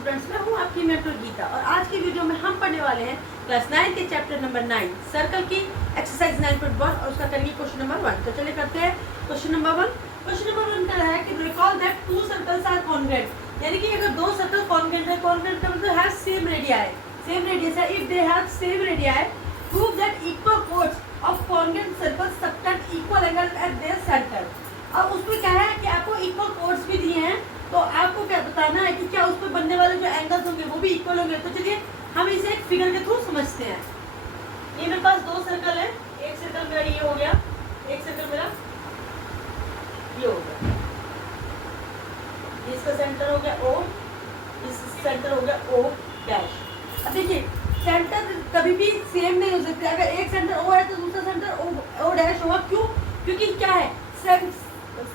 Students, मैं हूँ आपकी मेंटर गीता और आज की वीडियो में हम पढ़ने वाले हैं क्लास 9 के चैप्टर नंबर 9 सर्कल की एक्सरसाइज 9.1 और उसका करेंगे क्वेश्चन नंबर 1। तो चलिए करते हैं क्वेश्चन नंबर 1। क्वेश्चन नंबर 1 का है कि recall that two circles are congruent, यानी कि अगर दो सर्कल कॉन्ग्रुएंट है, कॉन्ग्रुएंट का मतलब है सेम रेडियाई, सेम रेडियस है। If they have same radii prove that equal codes of congruent circles subtend equal angle eight there centre. अब उसमें क्या है कि आपको इक्वल कोड्स भी दिए हैं, तो आपको क्या बताना है कि क्या उस पर बनने वाले जो एंगल्स होंगे वो भी इक्वल होंगे। तो चलिए हम इसे एक फिगर के थ्रू समझते हैं। ये मेरे पास दो सर्कल है, एक सर्कल मेरा ये हो गया, एक सर्कल मेरा ये हो गया, इसका सेंटर हो गया O, इस सेंटर हो गया O डैश। अब देखिए सेंटर कभी भी सेम नहीं हो सकते। अगर एक सेंटर O है तो दूसरा सेंटर O डैश होगा। क्यों? क्योंकि क्या है,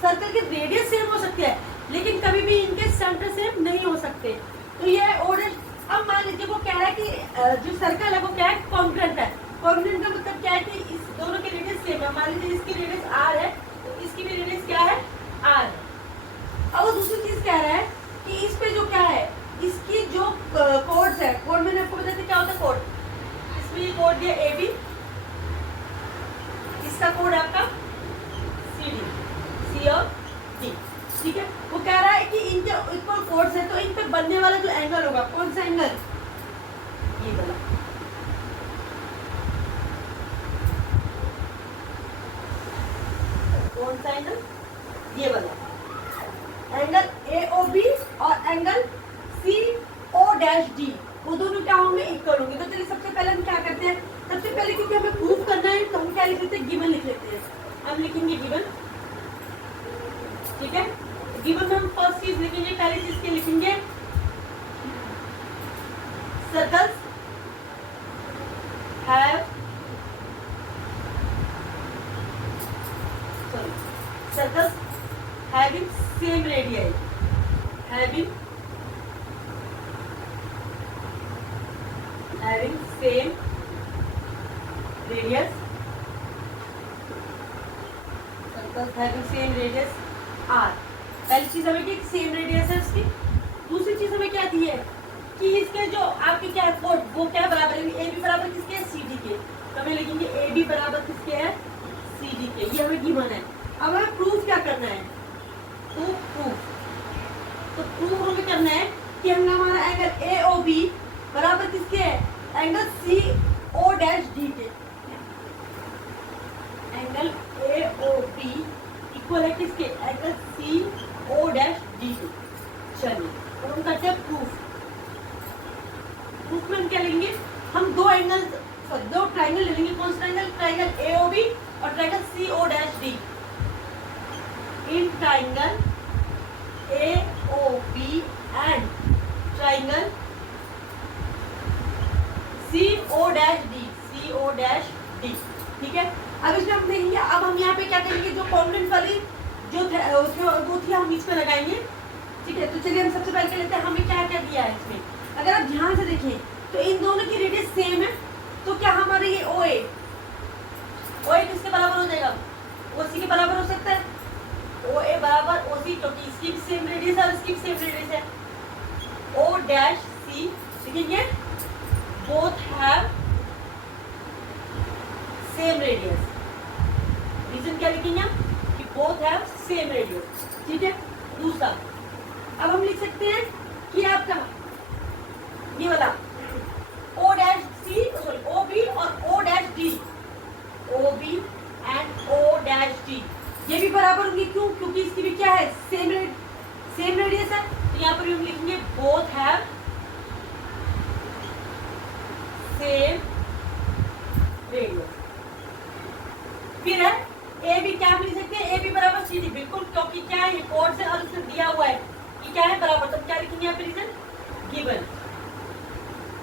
सर्कल की रेडियस सेम हो सकती है लेकिन कभी भी इनके सेंटर सेम नहीं हो सकते। तो ये O डैश। अब मान लीजिए वो कह रहा है कि जो सर्कल है वो क्या है, कॉन्ग्रुएंट है। कॉन्ग्रुएंट का मतलब क्या है कि इस दोनों की रेडियस सेम है। मान लीजिए इसकी रेडियस R है तो इसकी भी रेडियस क्या है, R है। अब वो दूसरी चीज कह रहा है कि इस पे जो क्या है, इसकी जो कोड्स है, कोड मैंने आपको बताया था क्या होता है कोड। इसमें ये कोड दिया AB, इसका कोड है आपका CD, C और D, ठीक है। वो कह रहा है कि इनके इक्वल कोड्स है तो इन पे बनने वाला जो एंगल होगा, कौन सा एंगल, ये वाला। कौन सा एंगल, ये वाला एंगल AOB और एंगल CO'D, वो दोनों क्या होंगे, इक्वल होंगे। तो चलिए सबसे पहले हम क्या करते हैं, सबसे पहले क्योंकि हमें प्रूव करना है तो हम क्या लिख लेते हैं, गिवन लिख लेते हैं। हम लिखेंगे गिवन, ठीक है। गिवन में हम फर्स्ट चीज लिखेंगे, पहली चीज के लिखेंगे circles have circles having same radius, having same radius, circles having same radius r। पहली चीज हमें कि सेम रेडियस है उसकी। दूसरी चीज हमें क्या दी है कि इसके जो आपके क्या कोड वो क्या बराबर है, AB बराबर किसके है, CD के। तो हमें लिखेंगे AB बराबर किसके है, CD के। ये हमें गिवन है। अब हमें प्रूफ क्या करना है, तो प्रूफ हमें करना है कि हम हमारा एंगल AOB बराबर किसके है, एंगल CO'D के। एंगल AOB इक्वल है किसके, एंगल CO'D के। चलिए अब हम करते हैं प्रूफ। प्रूफ में हम क्या लेंगे, हम दो ट्राइंगल ले लेंगे। कौन सा ट्राइंगल, ट्राइंगल AOB और triangle CO'D। In triangle AOB and triangle CO'D, ठीक है। अब इसमें हम देखेंगे, अब हम यहाँ पे क्या करेंगे, जो कॉन्ग्रुएंट वाली जो वो थी हम इसमें लगाएंगे, ठीक है। तो चलिए हम सबसे पहले लेते हैं हमें क्या क्या दिया है इसमें। अगर आप ध्यान से देखें तो इन दोनों की रेडियस सेम है, तो क्या हमारे ये OA किसके बराबर हो जाएगा, OC के बराबर हो सकता है। OA बराबर OC, क्योंकि इसकी भी सेम रेडियस है और इसकी भी सेम रेडियस है। O' C लिखेंगे both have same radius। Reason क्या लिखेंगे हम कि both have same radius, ठीक है। दूसरा अब हम लिख सकते हैं कि आपका ये वाला OB और O'D, OB एंड O'D ये भी बराबर होंगे। क्यों? क्योंकि इसकी भी क्या है, सेम रेडियस है। तो यहाँ पर हम लिखेंगे बोथ हैव सेम रेडियस। फिर है AB, क्या हम लिख सकते हैं, AB बराबर CD, बिल्कुल, क्योंकि क्या है ये कोड से और उसमें दिया हुआ है कि क्या है बराबर। तो क्या लिखेंगे यहाँ पे रीजन गिवन,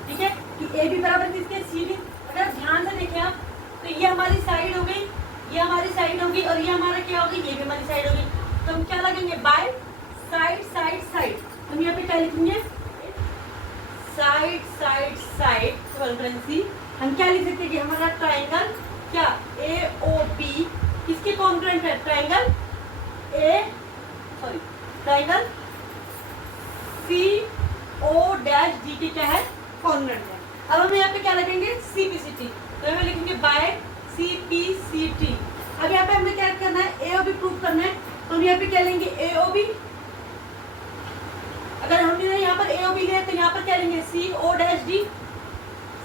ठीक है, कि AB बराबर किसके, CD। अगर ध्यान से देखें आप तो ये हमारी साइड हो गई, ये हमारी साइड होगी और ये हमारा क्या होगी, ये भी हमारी साइड होगी। तो हम क्या लगेंगे, बाय साइड साइड साइड। हम यहाँ पे क्या लिखेंगे, साइड साइड साइड कॉन्ग्रुएंसी। हम क्या लिख सकते हैं कि हमारा ट्राइंगल क्या AOB किसके कॉन्ग्रुएंट है, triangle triangle CO'D dash D के क्या है, कॉन्ग्रुएंट है। अब हम यहाँ पे क्या लगेंगे, CPCT, तो हमें लिखेंगे बाय CPCT। अब यहाँ पे हमें क्या करना है, AOB प्रूव करना है, तो हम यहाँ पे क्या लेंगे, AOB। अगर हमने यहाँ पर AOB लिया तो यहाँ पर क्या लेंगे, CO dash D,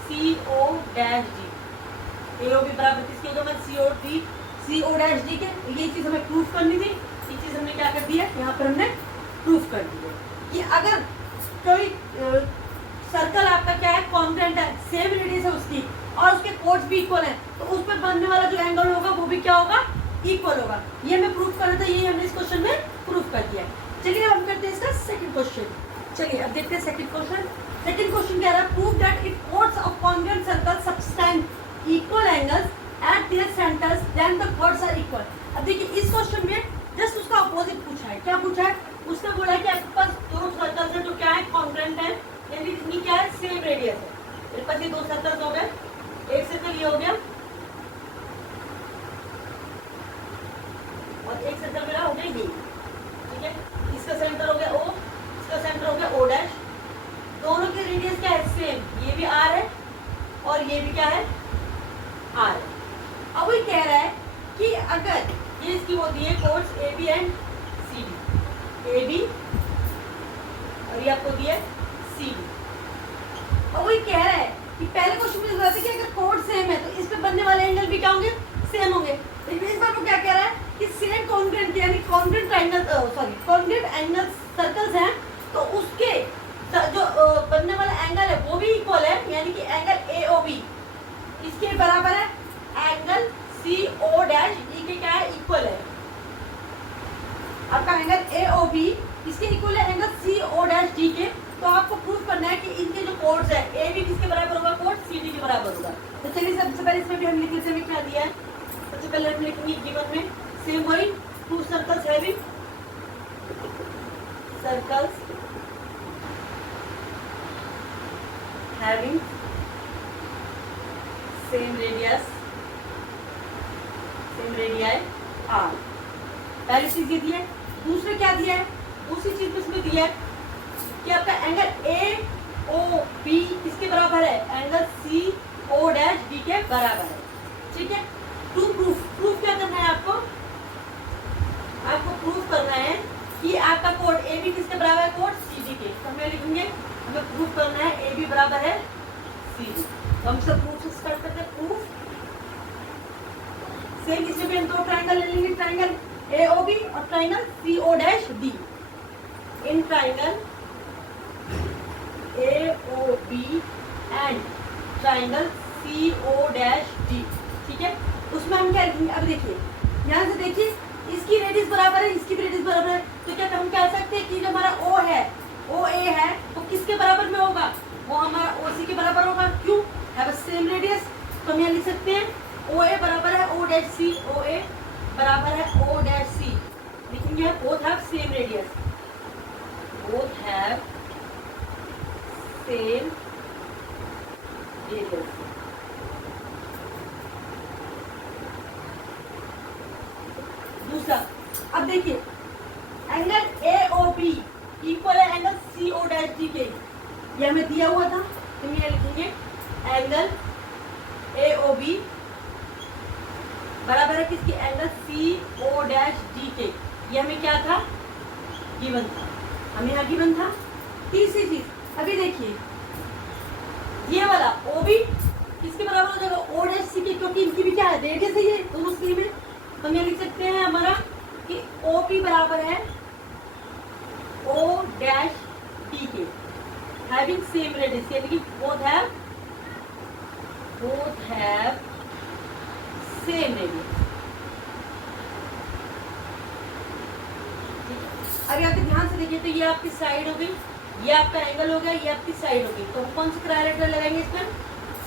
CO dash D। AOB बराबर किसके होगा, CO डैश D के। ये चीज हमें प्रूफ करनी थी, ये चीज हमने क्या कर दिया, यहाँ पर हमने प्रूफ कर दी है कि अगर कोई सर्कल आपका क्या है, कॉन्ग्रुएंट है, सेम रेडियस है उसकी, और उसके कोड्स भी इक्वल है, तो उस पर बनने वाला जो एंगल होगा वो भी क्या होगा, इक्वल होगा। ये हमें प्रूफ करना था, यही हमने इस क्वेश्चन में प्रूफ कर दिया। चलिए अब हम करते हैं इसका सेकंड क्वेश्चन। चलिए अब देखते हैं सेकंड क्वेश्चन। सेकंड क्वेश्चन कह रहा है, prove that if chords of congruent circle subtend equal angles at their centres then the chords are equal. अब देखिए इस क्वेश्चन में जस्ट उसका अपोजिट पूछा है। क्या पूछा है, उसने बोला है कि आपके पास दो सर्कल्स हैं जो क्या है, कॉन्ग्रुएंट है, यानी इतनी क्या है, सेम रेडियस है। मेरे पास ये दो सर्कल्स हो गए, एक सर्कल ये हो गया और एक सर्कल मेरा हो गया ये, ठीक है। इसका सेंटर हो गया O, इसका सेंटर हो गया O डैश। दोनों की रेडियस क्या है, सेम, ये भी R है और ये भी क्या है, R है। अब ये कह रहा है कि अगर ये इसकी वो दिए codes AB and CD, AB और ये आपको दिया CD। और वो कह रहा है कि पहले क्वेश्चन में बोला था कि अगर कोड सेम है तो इस पे बनने वाले एंगल भी क्या होंगे, सेम होंगे। लेकिन इस बार वो क्या कह रहा है कि सेम कॉन्ग्रुएंट यानी congruent triangle congruent angle circles हैं, तो उसके जो बनने वाला एंगल है वो भी इक्वल है, यानी कि एंगल AOB इसके बराबर है एंगल CO डैश D के क्या है, इक्वल है। आपका एंगल AOB इसके इक्वल है एंगल CO डैश D के। तो आपको प्रूफ करना है कि इनके जो कोड्स है, AB किसके बराबर होगा, कोड CD के बराबर होगा। तो चलिए सबसे पहले इसमें भी हम लिख लेते हैं क्या दिया है। सबसे पहले हम लिखेंगे गिवन में सेम वही, to circles having same radius R। पहली चीज ये दिया है। दूसरे क्या दिया है, दूसरी चीज में इसमें दिया है कि आपका एंगल AOB किसके बराबर है, एंगल CO डैश D के बराबर है, ठीक है। टू प्रूफ क्या करना है आपको प्रूफ करना है कि आपका कोड AB किसके बराबर है, कोड CD के। तो हमें लिखेंगे, हमें प्रूफ करना है AB बराबर है CD। तो हम सब प्रूफ से स्टार्ट करते हैं। प्रूफ सेम, इसमें भी हम दो ट्रायंगल ले लेंगे, ट्रायंगल AOB और triangle CO dash D। In triangle AOB and triangle CO dash D, ठीक है। उसमें हम क्या लिखेंगे, अब देखिए यहाँ से देखिए इसकी रेडियस बराबर है, इसकी भी रेडियस बराबर है, तो क्या हम कह सकते हैं कि जो हमारा O है, OA है, वो किसके बराबर में होगा, वो हमारा OC के बराबर होगा। क्यों, है सेम रेडियस। तो हम यहाँ लिख सकते हैं OA बराबर है O डैश C, OA बराबर है O डैश C। लिखेंगे both have same radius, both have same radius. दूसरा, अब देखिए एंगल AOB इक्वल है एंगल CO डैश D के, ये हमें दिया हुआ था। तो ये लिखेंगे एंगल AOB बराबर है किसकी, एंगल CO डैश D के। ये हमें क्या था, गिवन था, हमें यहाँ गिवन था। तीसरी चीज, अभी देखिए ये वाला OB किसके बराबर हो जाएगा, O डैश C के, क्योंकि इनकी भी क्या है, रेडियस है, ये दोनों सेम है। तो हम ये लिख सकते हैं हमारा कि OP बराबर है O डैश D के, हैविंग सेम रेडियस, यानी कि बोथ हैव सेम रेडियस। अब यहाँ पे ध्यान से देखिए, तो ये आपकी साइड हो गई, ये आपका एंगल हो गया, ये आपकी साइड हो गई। तो हम कौन सी क्राइटेरिया लगाएंगे इसमें,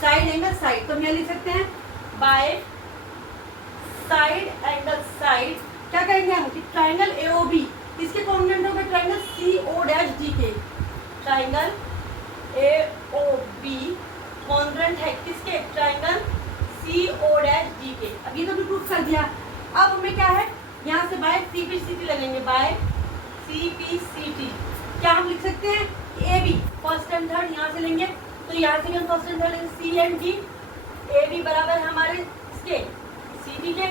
साइड एंगल साइड। तो हम यहाँ लिख सकते हैं बाय साइड एंगल साइड। क्या कहेंगे हम कि ट्रायंगल AOB इसके कॉन्ग्रुएंट होगा ट्रायंगल CO डैश D के। ट्रायंगल AOB कॉन्ग्रुएंट है किसके, ट्रायंगल CO डैश D के। अब ये तो भी प्रूफ कर दिया। अब हमें क्या है, यहाँ से बाय CPCT लगेंगे, बाय CPCT। क्या हम लिख सकते हैं, AB फर्स्ट एंड थर्ड यहाँ से लेंगे, तो यहाँ से भी हम फर्स्ट एंड थर्ड लेंगे, सी एंड डी, ए बी बराबर है हमारे इसके सी डी के,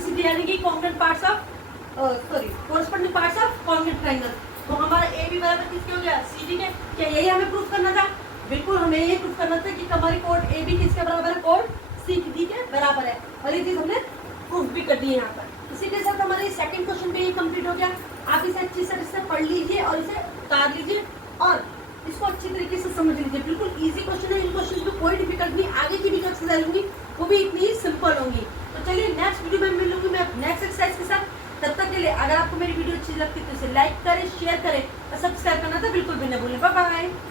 सी डी यानी कि congruent parts of corresponding parts of congruent triangle. तो हमारा ए बी बराबर किसके हो गया, सी डी के। क्या यही हमें प्रूफ करना था? बिल्कुल, हमें ये प्रूफ करना था कि हमारी कोड ए बी किसके बराबर है, कोड सी डी के बराबर है, और ये चीज हमने प्रूफ भी कर दी है यहाँ पर। इसी के साथ हमारे सेकंड क्वेश्चन पे ये कंप्लीट हो गया। आप इसे अच्छी तरह से पढ़ लीजिए और इसे उतार लीजिए और इसको अच्छी तरीके से समझ लीजिए। बिल्कुल इजी क्वेश्चन है, इन क्वेश्चन में कोई डिफिकल्ट नहीं। आगे की भी जो एक्सरसाइज होंगी वो भी इतनी ही सिंपल होंगी। तो चलिए नेक्स्ट वीडियो में मिलूंगी मैं नेक्स्ट एक्सरसाइज के साथ। तब तक के लिए अगर आपको मेरी वीडियो अच्छी लगती है तो इसे लाइक करें, शेयर करें और सब्सक्राइब करना तो बिल्कुल भी न भूलें। Bye bye.